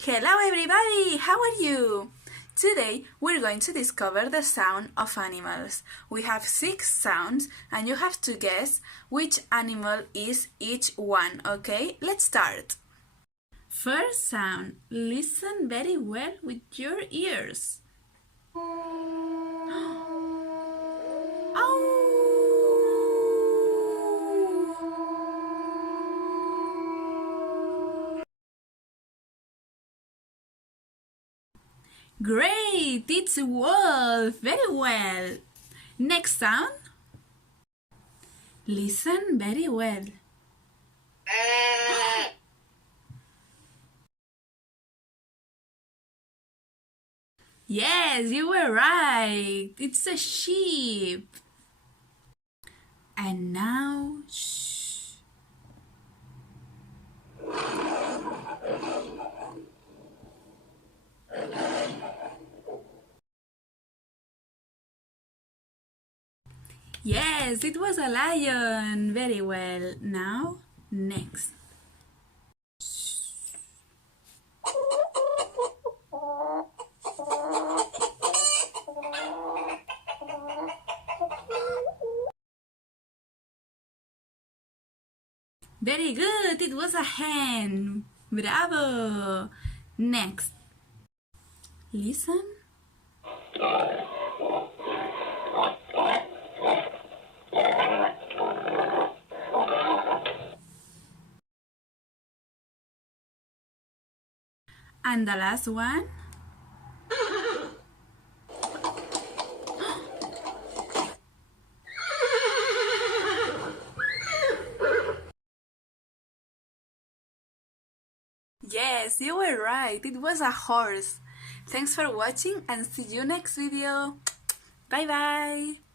Hello everybody, how are you? Today we're going to discover the sound of animals. We have 6 sounds and you have to guess which animal is each one, okay? Let's start. First sound, listen very well with your ears. Great! It's a wolf! Very well! Next sound. Listen very well. Yes, you were right! It's a sheep! And now, shh. Yes, it was a lion. Very well. Now, next. Very good. It was a hen. Bravo. Next. Listen. And the last one. Yes, you were right. It was a horse. Thanks for watching and see you next video. Bye bye.